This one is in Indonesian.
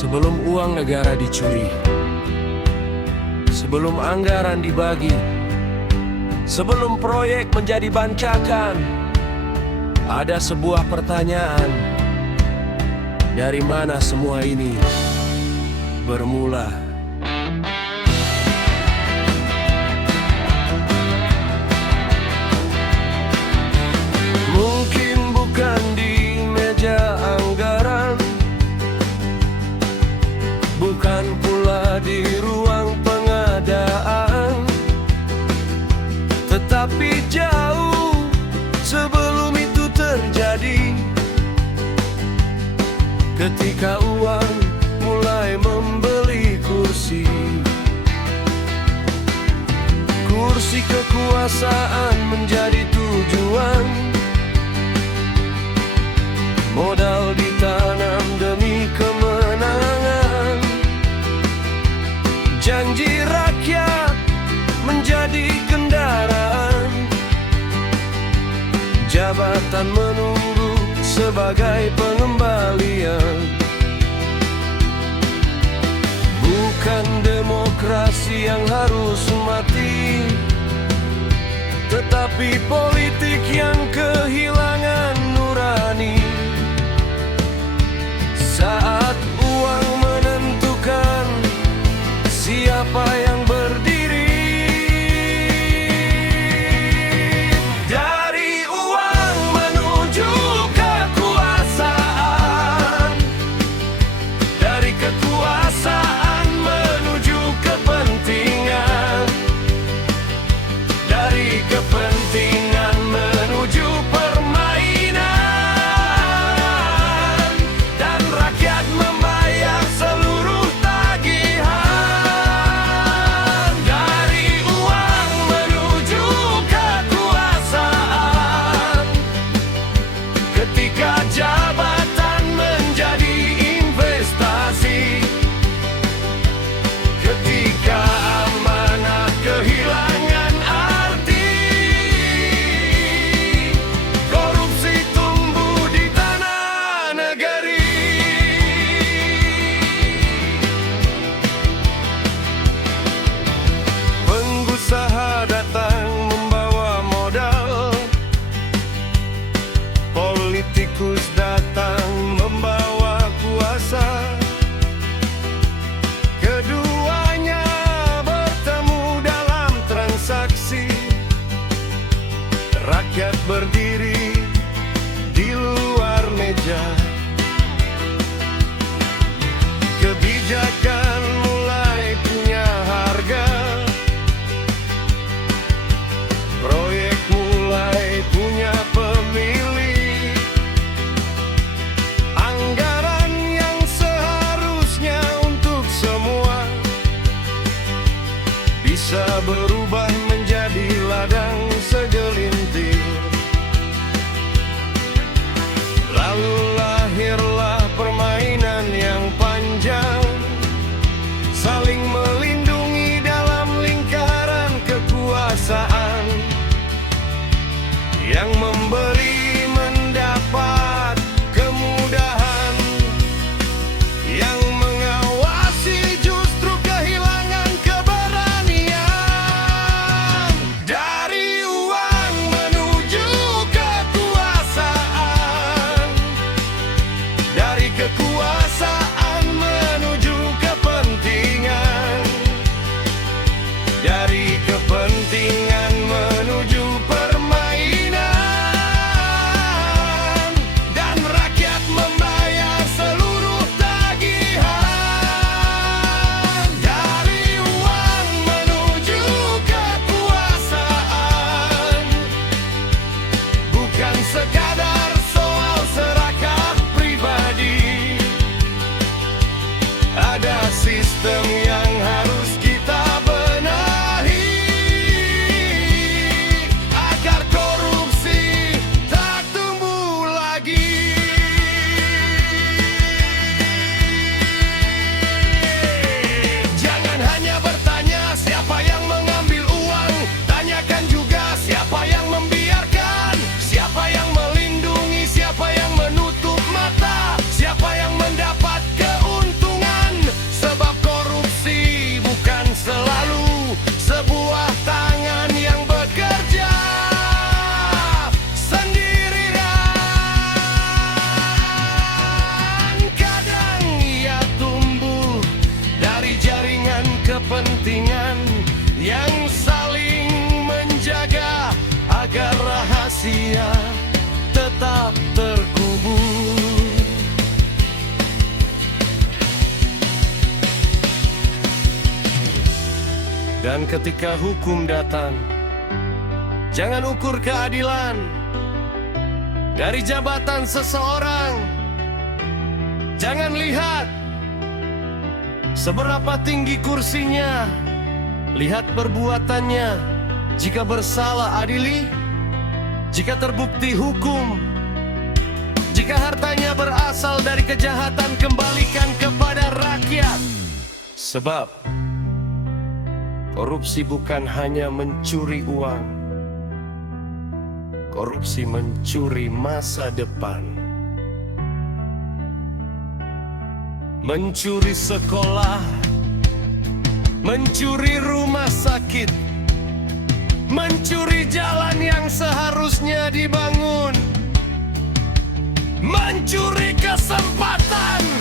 Sebelum uang negara dicuri, sebelum anggaran dibagi, sebelum proyek menjadi bancakan, ada sebuah pertanyaan: dari mana semua ini bermula? Mungkin bukan di meja anggaran, bukan pula di ruang pengadaan, tetapi jauh sebelum itu terjadi, ketika uang mulai membeli kursi. Kursi kekuasaan menjadi tujuan, modal ditanam demi kemenangan. Janji rakyat menjadi kendaraan, jabatan menunggu sebagai pengembalian. Bukan demokrasi yang harus mati, tetapi politik yang kehilangan nurani. Saat uang menentukan siapa yang berdiri, dari uang menuju kekuasaan, dari kekuasaan menuju kepentingan, dari kepentingan menuju permainan, dan rakyat membayar seluruh tagihan. Dari uang menuju kekuasaan, ketika jabatan menjadi investasi, ketika amanah kehilangan arti, korupsi tumbuh di tanah negeri. Pengusaha datang membawa modal, politikus datang membawa kuasa. Keduanya bertemu dalam transaksi, rakyat berdiri di luar meja. Kebijakan mulai punya harga, proyek mulai punya pemilih. Anggaran yang seharusnya untuk semua bisa berubah menjadi ladang segelintir. Lalu lahirlah permainan yang panjang, saling melindungi dalam lingkaran kekuasaan, yang memberi mendapat kemudahan, yang mengawasi justru kehilangan keberanian. kepentingan yang saling menjaga agar rahasia tetap terkubur. Dan ketika hukum datang, jangan ukur keadilan dari jabatan seseorang. Jangan lihat seberapa tinggi kursinya, lihat perbuatannya. Jika bersalah adili, jika terbukti hukum. Jika hartanya berasal dari kejahatan, kembalikan kepada rakyat. Sebab korupsi bukan hanya mencuri uang, korupsi mencuri masa depan. Mencuri sekolah, mencuri rumah sakit, mencuri jalan yang seharusnya dibangun, mencuri kesempatan